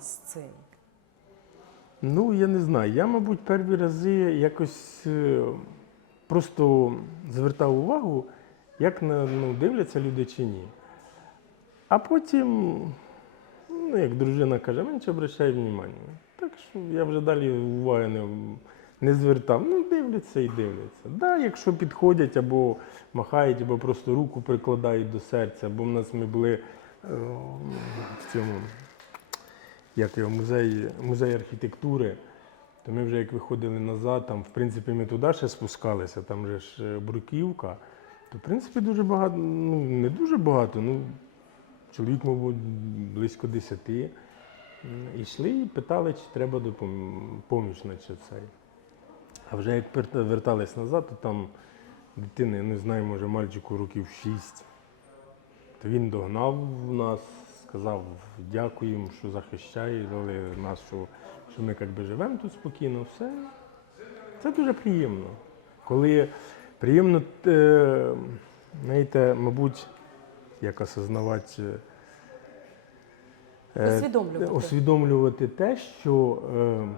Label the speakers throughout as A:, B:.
A: з цим?
B: Ну, я не знаю. Я, мабуть, перші рази якось е, просто звертав увагу, як на, ну, дивляться люди чи ні. А потім, ну, як дружина каже, менше обращай внимання. Так що я вже далі уваги не, не звертав. Ну, дивляться і дивляться. Да, якщо підходять або махають, або просто руку прикладають до серця, бо в нас ми були е, в цьому як його музей, музей архітектури. То ми вже як виходили назад, там, в принципі, ми туди ще спускалися, там же ж е, бруківка. То, в принципі, дуже багато, ну не дуже багато, ну чоловік, мабуть, близько десяти. М, Йшли і питали, чи треба допом- поміч на цей. А вже як вертались назад, то там дитина, я не знаю, може, мальчику років шість. То він догнав нас, сказав дякуємо, що захищали нас, що, що ми якби живемо тут спокійно. Все. Це дуже приємно. Коли приємно, е, знаєте, мабуть, як осознавати. е,
A: Усвідомлювати.
B: усвідомлювати те, що е,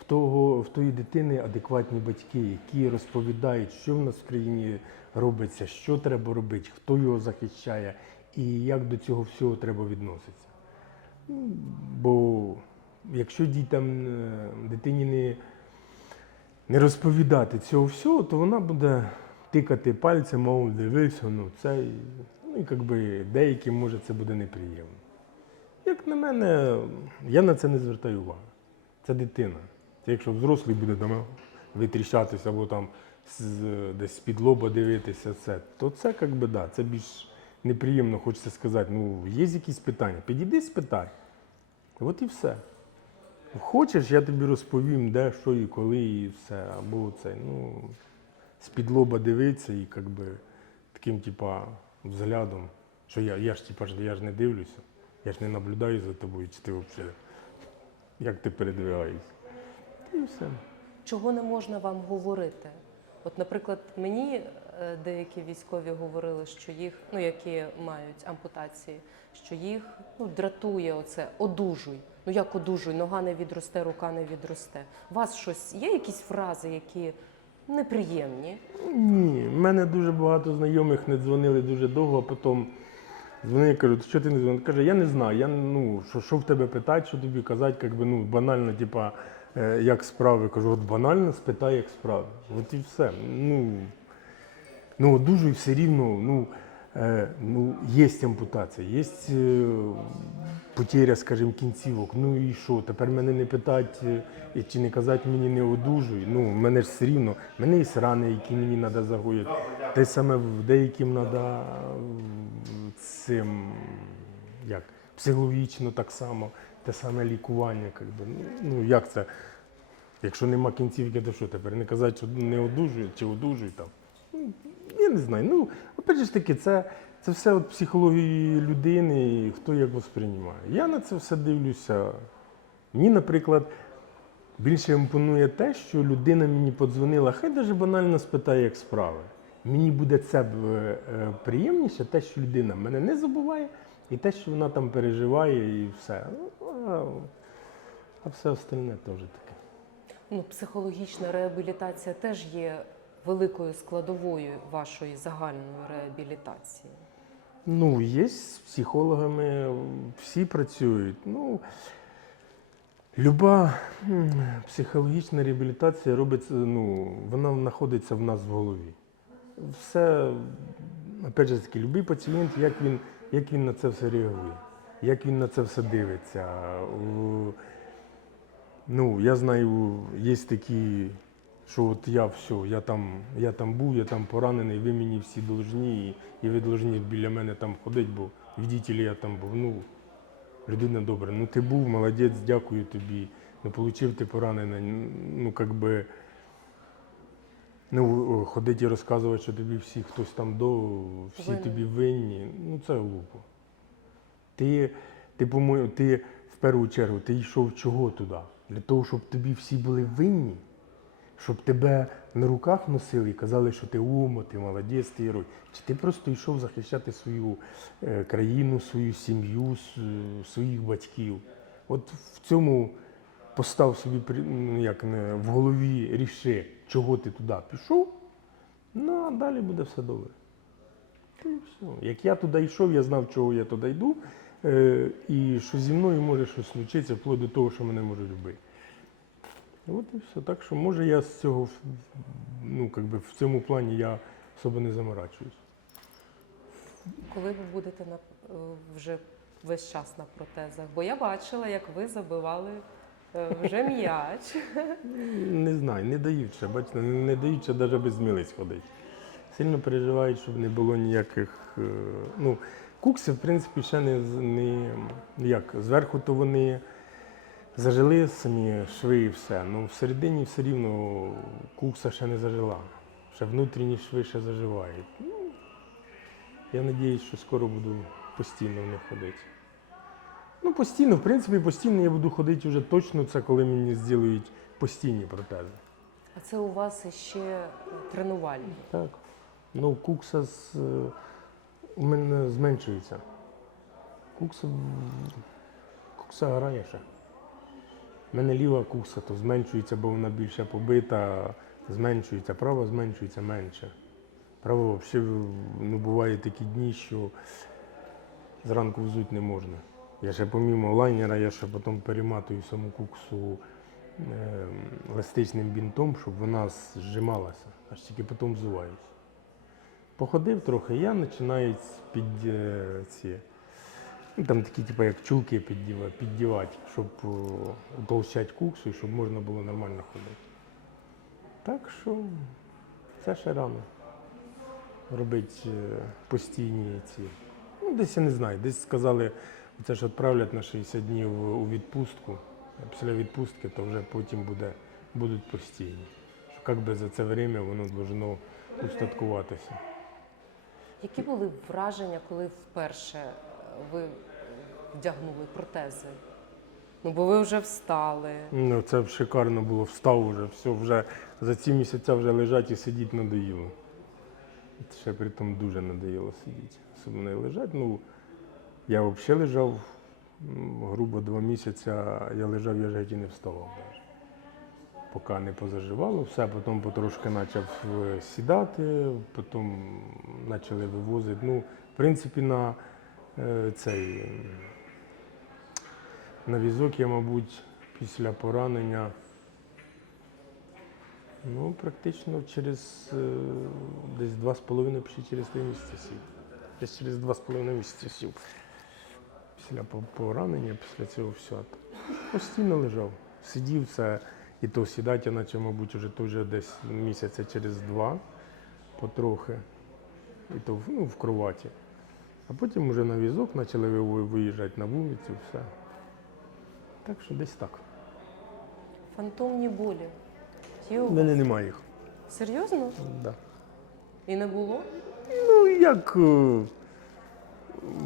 B: в, того, в тої дитини адекватні батьки, які розповідають, що в нас в країні робиться, що треба робити, хто його захищає і як до цього всього треба відноситися. Ну, Бо якщо дітям, е, дитині не, не розповідати цього всього, то вона буде тикати пальцем, мов дивися, ну це ну, якби деяким може це буде неприємно. Як на мене, я на це не звертаю уваги. Це дитина. Це якщо взрослий буде там витріщатися або там з- десь з-під лоба дивитися, це, то це як би да, це більш неприємно, хочеться сказати. Ну, є якісь питання, підійди спитай. От і все. Хочеш, я тобі розповім, де, що і коли, і все. Або це, ну, з-під лоба дивитися і як би, таким, типа, взглядом, що я, я ж типа, я ж не дивлюся, я ж не наблюдаю за тобою, чи ти взагалі, як ти передвигаєшся. І все.
A: Чого не можна вам говорити? От, наприклад, мені деякі військові говорили, що їх, ну які мають ампутації, що їх ну, дратує оце одужуй. Ну як одужуй, нога не відросте, рука не відросте. У вас щось є якісь фрази, які неприємні?
B: Ні, в мене дуже багато знайомих не дзвонили дуже довго, а потім дзвонили, кажуть, що ти не дзвонив? Каже, я не знаю, я, ну, що, що в тебе питати, що тобі казати, як би, ну, банально, типа, е, як справи. Кажу, от банально спитай, як справи. От і все. Ну, ну одужуй все рівно, ну, е, ну, є ампутація, є е, потеря, скажімо, кінцівок. Ну і що? Тепер мене не питать е, чи не казати мені не одужуй. Ну, мене ж все рівно, мене є рани, які мені треба загоїти. Те саме в деяким треба цим, як, психологічно так само, те саме лікування. Би. Ну, як це? Якщо нема кінцівки, то що тепер? Не казати, що не одужуй чи одужуй там. Я не знаю. Ну, опять же таки, це, це все от психології людини, і хто як восприймає. Я на це все дивлюся. Мені, наприклад, більше імпонує те, що людина мені подзвонила, хай даже банально спитає, як справи. Мені буде це е, е, приємніше, те, що людина мене не забуває, і те, що вона там переживає, і все. Ну, а все остальне теж таке.
A: Ну, психологічна реабілітація теж є великою складовою вашої загальної реабілітації.
B: Ну, є з психологами, всі працюють. Ну, люба психологічна реабілітація робиться, ну, вона знаходиться в нас в голові. Все, опять же таки, любий пацієнт, як він, як він на це все реагує, як він на це все дивиться. Ну, я знаю, є такі, що от я все, я там, я там був, я там поранений, ви мені всі должні, і, і ви должні біля мене там ходити, бо видите ли, я там був. Ну, людина добра, ну ти був, молодець, дякую тобі. Ну, получив ти поранення. Ну, як би, ну, ходити і розказувати, що тобі всі хтось там до, всі
A: Винен.
B: тобі винні. Ну, це глупо. Ти, ти, ти в першу чергу ти йшов чого туди? Для того, щоб тобі всі були винні, щоб тебе на руках носили і казали, що ти умо, ти молодець, ти герой. Чи ти просто йшов захищати свою е, країну, свою сім'ю, своїх батьків? От в цьому постав собі ну, як не, в голові ріши, чого ти туди пішов, ну а далі буде все добре. Та й все. Як я туди йшов, я знав, чого я туди йду, е, і що зі мною може щось случитися, вплоть до того, що мене можуть вбити. От і все. Так що може я з цього ну, как би, в цьому плані я особо не заморачуюсь.
A: Коли ви будете на е, вже весь час на протезах? Бо я бачила, як ви забивали е, вже м'яч.
B: Не знаю, не дають ще, бачите, не не дають ще навіть без милиць ходити. Сильно переживають, щоб не було ніяких. е, Ну, кукси, в принципі, ще не, не як. Зверху то вони зажили самі шви і все. Ну всередині все рівно кукса ще не зажила. Ще внутрішні шви ще заживають. Ну, я сподіваюся, що скоро буду постійно в них ходити. Ну, постійно, в принципі, постійно я буду ходити вже точно, це коли мені зроблять постійні протези.
A: А це у вас ще тренувальні.
B: Так. Ну, кукса з, у мене зменшується. Кукса, кукса грає ще. У мене ліва кукса, то зменшується, бо вона більше побита, зменшується, права зменшується менше. Право взагалі ну, буває такі дні, що зранку взути не можна. Я ще помімо лайнера, я ще потім перематую саму куксу е, еластичним бінтом, щоб вона зжималася, аж тільки потім взуваюся. Походив трохи, я починаю під е, ці, ну, там такі, типу, як чулки піддіва- піддівати, щоб о, утолщати куксу щоб можна було нормально ходити. Так що це ще рано. Робити е, постійні ці. Ну, десь я не знаю, десь сказали, це ж відправлять на 60 днів у відпустку. Після відпустки то вже потім буде, будуть постійні. Що як би за це время воно должно устаткуватися.
A: Які були враження, коли вперше е, ви вдягнули протези? Ну, бо ви вже встали.
B: Ну, це шикарно було, встав уже, все, вже за ці місяця вже лежать і сидіти надоїло. Ще при тому дуже надоїло сидіти. Особливо лежать. Ну, я взагалі лежав грубо два місяці, я лежав, я ж і не вставав. Поки не позаживало, все, потім потрошки почав е, сідати, потім почали вивозити. Ну, в принципі, на цей. м, на візок я, мабуть, після поранення, ну, практично через е, десь два з половиною, почти через три місяці сів. Десь через два з половиною місяці сів. Після поранення, після цього всього. Постійно лежав. Сидів це, і то сідати, я наче, мабуть, вже теж десь місяця через два, потрохи. І то ну, в кроваті. А потім вже на візок почали виїжджати на вулицю, все. Так що десь так.
A: Фантомні болі. У
B: мене немає їх.
A: Серйозно?
B: Да.
A: І не було?
B: Ну, як е,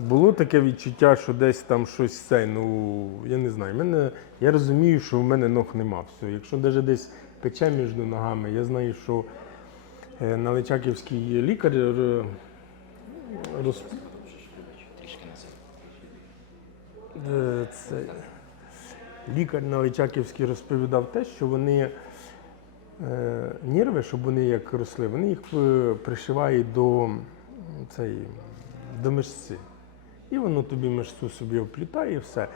B: було таке відчуття, що десь там щось це, ну, я не знаю. Мене, я розумію, що в мене ног нема. Все. Якщо навіть десь пече між ногами, я знаю, що е, на Личаківський лікар е, роз, Е, Це лікар на Личаківській розповідав те, що вони е, нерви, щоб вони як росли, вони їх е, пришивають до, цей, до мишці. І воно тобі мишцю собі вплітає і все.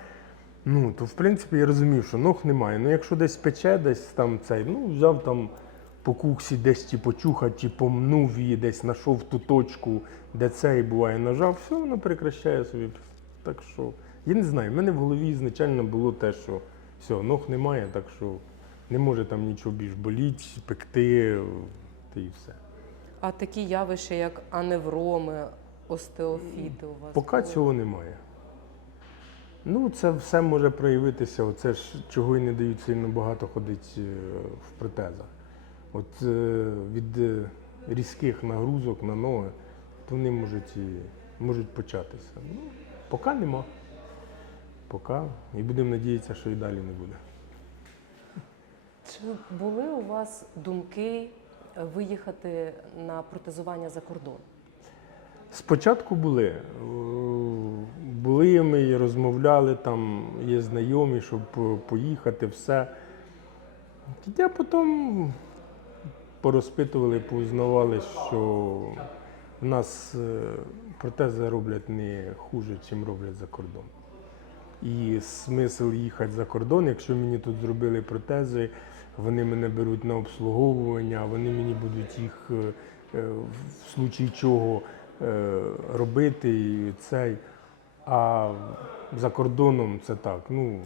B: Ну, то в принципі я розумів, що ног немає. Ну, якщо десь пече, десь там цей, ну, взяв там по куксі десь чи почухав, чи помнув її, десь знайшов ту точку, де цей буває, нажав, все, воно прекращає собі. Так що, я не знаю, в мене в голові ізначально було те, що все, ног немає, так що не може там нічого більш боліть, пекти, та і все.
A: А такі явища, як аневроми, остеофіти у вас?
B: Поки
A: були?
B: цього немає. Ну, це все може проявитися. Оце ж чого і не дають сильно багато ходити е, в протезах. От е, від е, різких нагрузок на ноги, то вони можуть і можуть початися. Ну, поки нема. Поки. І будемо надіятися, що і далі не буде.
A: Чи були у вас думки е, виїхати на протезування за кордон?
B: Спочатку були. Е, Були ми, розмовляли, там є знайомі, щоб поїхати, все. Я потім порозпитували, поузнавали, що в нас е, протези роблять не хуже, чим роблять за кордон. І смисл їхати за кордон, якщо мені тут зробили протези, вони мене беруть на обслуговування, вони мені будуть їх е, е, в случаї чого е, робити цей. А за кордоном це так. Ну,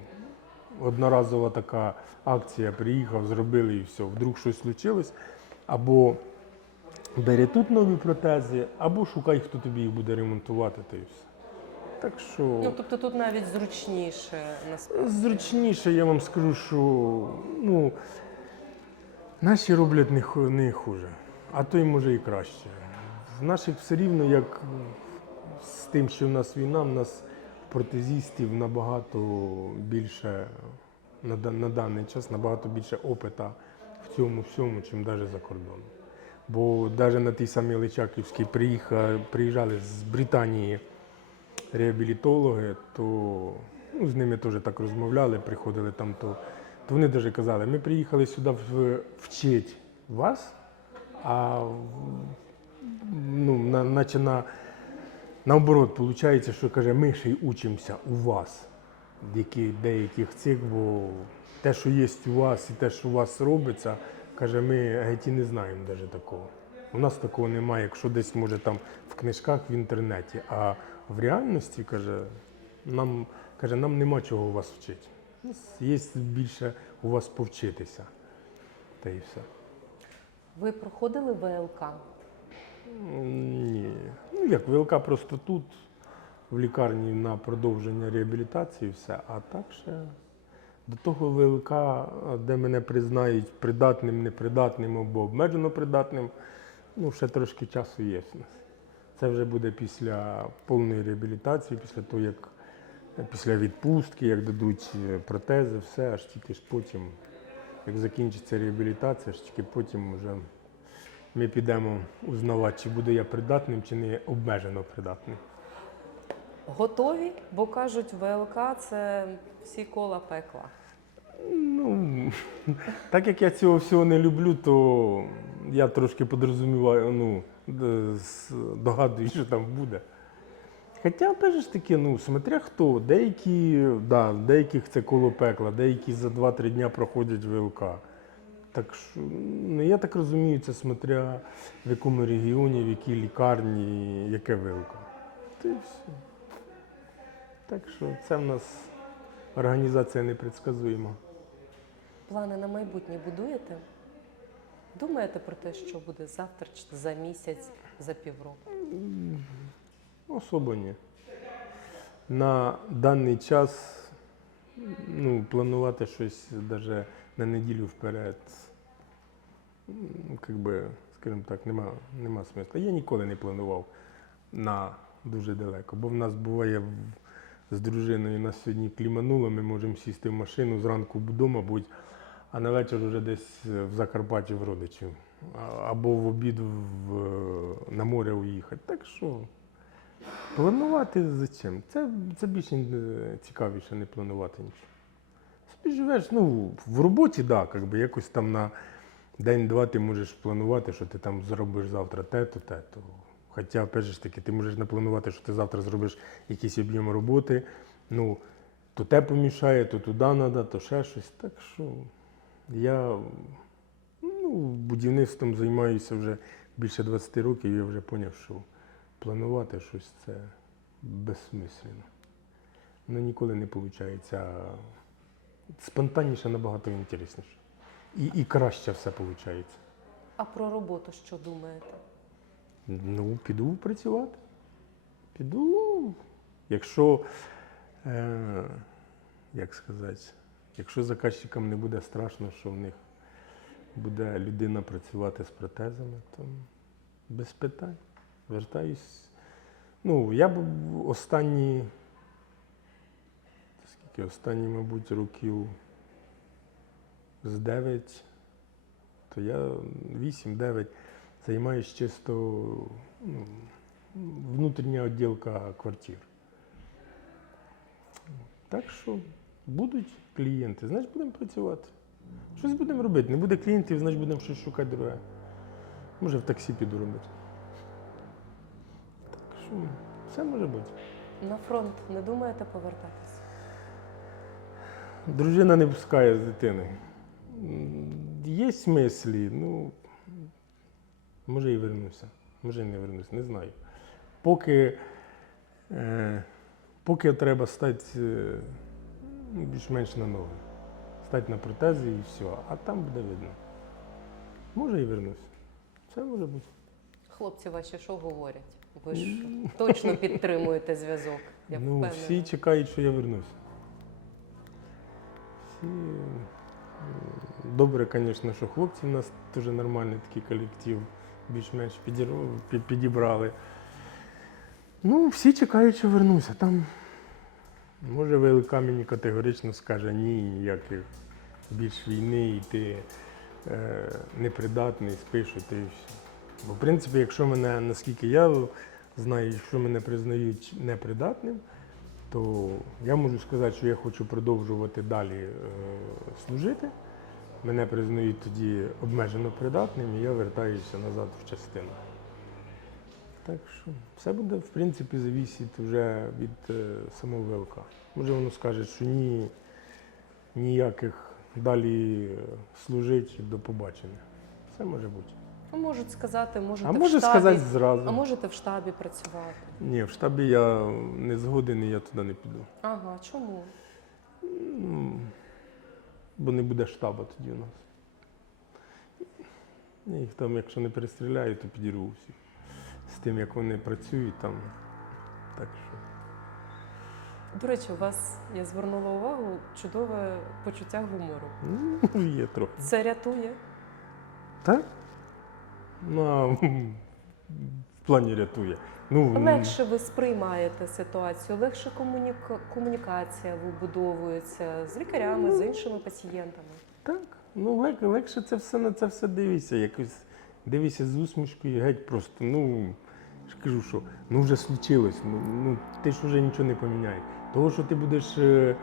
B: одноразова така акція, приїхав, зробили і все. Вдруг щось случилось. Або бери тут нові протези, або шукай, хто тобі їх буде ремонтувати, та і все. Так що.
A: Ну тобто тут навіть зручніше насправді.
B: Зручніше, я вам скажу, що ну, наші роблять не, ху- не хуже, а то й може і краще. В наших все рівно, як з тим, що в нас війна, в нас протезістів набагато більше на, на даний час набагато більше опита в цьому всьому, чим навіть за кордоном. Бо навіть на тій самій Личаківській приїхали, приїжджали з Британії реабілітологи, то ну, з ними теж так розмовляли, приходили там, то, то вони навіть казали, ми приїхали сюди вчити вас, а ну, на, наче на, наоборот, виходить, що каже, ми ще й учимося у вас, які, деяких цих, бо те, що є у вас і те, що у вас робиться, каже, ми геть і не знаємо навіть такого. У нас такого немає, якщо десь може там в книжках в інтернеті. А в реальності каже, нам каже, нам нема чого у вас вчити. Є більше у вас повчитися. Та і все.
A: Ви проходили ВЛК?
B: Ні. Ну як ВЛК просто тут, в лікарні на продовження реабілітації, все. А так ще до того ВЛК, де мене признають придатним, непридатним або обмежено придатним, ну ще трошки часу є в нас. Це вже буде після повної реабілітації, після того, як після відпустки, як дадуть е, протези, все, аж тільки ж потім, як закінчиться реабілітація, аж тільки потім вже ми підемо узнавати, чи буду я придатним, чи не обмежено придатним.
A: Готові? Бо кажуть, ВЛК це всі кола пекла.
B: Ну, так як я цього всього не люблю, то я трошки подрозуміваю, ну, догадуюсь, що там буде. Хоча, опять ж таки, ну, смотря хто, деякі, да, деяких це коло пекла, деякі за 2-3 дня проходять ВЛК. Так що, ну, я так розумію, це смотря в якому регіоні, в якій лікарні, яке ВЛК. Та й все. Так що це в нас організація непредсказуєма.
A: Плани на майбутнє будуєте? Думаєте про те, що буде завтра, чи за місяць, за півроку?
B: Особо ні. На даний час ну, планувати щось навіть на неділю вперед, как би, скажімо так, нема, нема смисла. Я ніколи не планував на дуже далеко, бо в нас буває з дружиною нас сьогодні клімануло, ми можемо сісти в машину, зранку вдома будь, а на вечір вже десь в Закарпатті в родичів. Або в обід в, на море уїхати. Так що Планувати зачем? Це, це більш е, цікавіше не планувати нічого. Собі живеш, ну, в роботі, так, да, якось там на день-два ти можеш планувати, що ти там зробиш завтра те-то, те-то. Хоча, опять же таки, ти можеш не планувати, що ти завтра зробиш якийсь об'єм роботи, ну, то те помішає, то туди треба, то ще щось. Так що я ну, будівництвом займаюся вже більше 20 років, я вже зрозумів, що планувати щось це безсмислено. Ну ніколи не виходить. Спонтанніше набагато інтересніше. І, і краще все виходить.
A: А про роботу що думаєте?
B: Ну, піду працювати. Піду. Якщо, е, як сказати, якщо заказчикам не буде страшно, що в них буде людина працювати з протезами, то без питань. Вертаюсь. Ну, я б останні, скільки останні, мабуть, років з 9, то я 8-9 займаюсь чисто ну, внутрішня відділка квартир. Так що будуть клієнти, значить будемо працювати. Щось будемо робити. Не буде клієнтів, значить будемо щось шукати друге. Може в таксі піду робити. Так що все може бути.
A: На фронт не думаєте повертатися?
B: Дружина не пускає з дитиною. Є мислі, ну може і вернуся, може і не вернуся, не знаю. Поки, е, поки треба стати е, ну, більш-менш на ноги. Стати на протезі і все, а там буде видно. Може і вернуся. Все може бути.
A: Хлопці ваші що говорять? Ви ж точно підтримуєте зв'язок. Я
B: ну,
A: впевнена.
B: всі чекають, що я вернусь. Всі... Добре, звісно, що хлопці в нас дуже нормальний такий колектив, більш-менш підібрали. Ну, всі чекають, що вернуся. Там, може, велика мені категорично скаже ні, ніяких більш війни, і ти е, непридатний, спишуть і все. Бо, в принципі, якщо мене, наскільки я знаю, якщо мене признають непридатним, то я можу сказати, що я хочу продовжувати далі е, служити. Мене признають тоді обмежено придатним, і я вертаюся назад в частину. Так що все буде, в принципі, завісити вже від е, самого ВЛК. Може воно скаже, що ні, ніяких далі е, служить до побачення. Все може бути.
A: Ну, можуть сказати, можете
B: А
A: в штабі,
B: сказати зразу.
A: а можете в штабі працювати.
B: Ні, в штабі я не згоден і я туди не піду.
A: Ага, чому?
B: Ну, бо не буде штабу тоді у нас. Їх там, якщо не перестріляють, то підірву всіх. З тим, як вони працюють там. Так що.
A: До речі, у вас я звернула увагу чудове почуття гумору.
B: Ну, є трохи.
A: Це рятує.
B: Так? Ну, в плані рятує. Ну,
A: Легше ви сприймаєте ситуацію, легше комуніка- комунікація вибудовується з лікарями, з іншими пацієнтами.
B: Так, ну лег, легше це все на це все дивися. Якось дивися з усмішкою, геть просто. Ну ж кажу, що ну вже случилось. Ну, ну ти ж вже нічого не поміняєш. Того, що ти будеш е,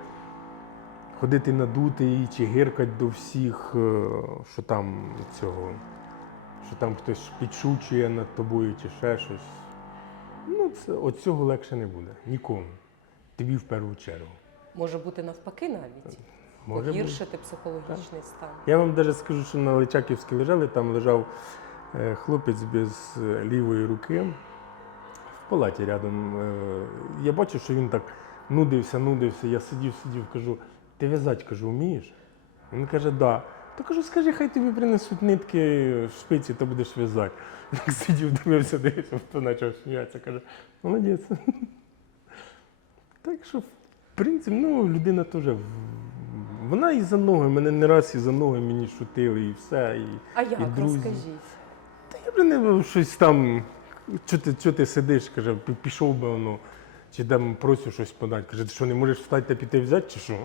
B: ходити надутий чи гиркати до всіх, е, що там цього, що там хтось підшучує над тобою чи ще щось. Ну, це от цього легше не буде. Нікому. Тобі в першу чергу.
A: Може бути навпаки навіть
B: Може бути.
A: погіршити психологічний стан.
B: Я вам навіть скажу, що на Личаківській лежали, там лежав хлопець без е, лівої руки в палаті рядом. Е, Я бачив, що він так нудився, нудився. Я сидів, сидів, кажу, ти в'язати, кажу, вмієш? Він каже, да. То кажу, скажи, хай тобі принесуть нитки, шпиці, то будеш в'язати. Так сидів, дивився, дивився, хто почав сміятися, каже, молодець. Так що, в принципі, ну, людина теж. Вона і за ноги, мене не раз і за ноги мені шутили, і все. І...
A: А як
B: друзі.
A: розкажіть?
B: Не щось там. Чого ти, чого ти сидиш? Каже, пішов би воно. Чи там просю щось подати. Каже, ти що не можеш встати та піти взяти, чи що?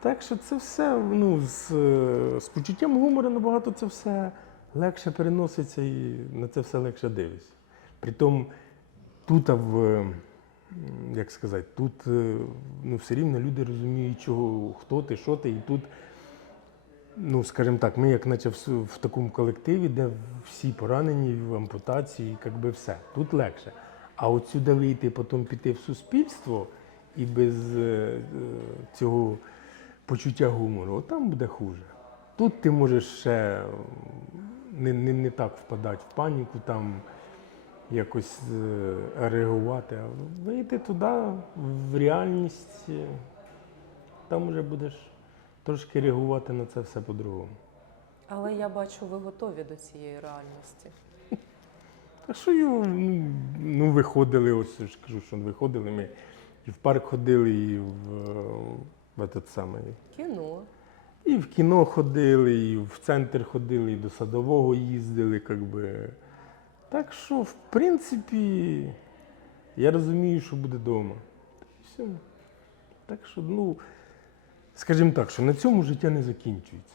B: Так що це все, ну, з, з почуттям гумору набагато це все легше переноситься і на це все легше дивишся. Притом тут, в, як сказати, тут е, ну, все рівно люди розуміють, чого, хто ти, що ти, і тут Ну, скажімо так, ми як наче в, в такому колективі, де всі поранені в ампутації, як би все. Тут легше. А от сюди вийти, потім піти в суспільство і без е, е, цього почуття гумору, там буде хуже. Тут ти можеш ще не, не, не так впадати в паніку, там якось е, реагувати, а вийти туди, в реальність, е, там вже будеш трошки реагувати на це все по-другому.
A: Але я бачу, ви готові до цієї реальності.
B: А що його, ну, ну, виходили, ось я ж кажу, що виходили ми і в парк ходили, і в, в этот самий,
A: Кіно.
B: і в кіно ходили, і в центр ходили, і до садового їздили, як би. Так що, в принципі, я розумію, що буде вдома. Все. Так що, ну, скажімо так, що на цьому життя не закінчується.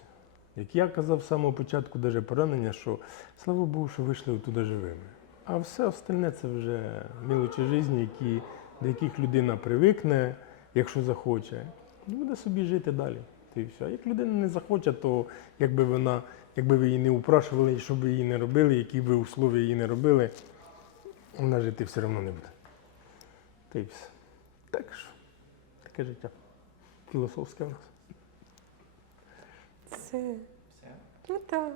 B: Як я казав з самого початку, даже поранення, що слава Богу, що вийшли оттуда живими. А все остальне це вже мілочі життя, які, до яких людина привикне, якщо захоче, буде собі жити далі. Та все. А як людина не захоче, то якби вона, якби ви її не упрашували, що б ви її не робили, які б ви условия її не робили, вона жити все одно не буде. Та й все. Так що, таке життя. Філософське в нас.
A: Це
C: Все.
A: ну так.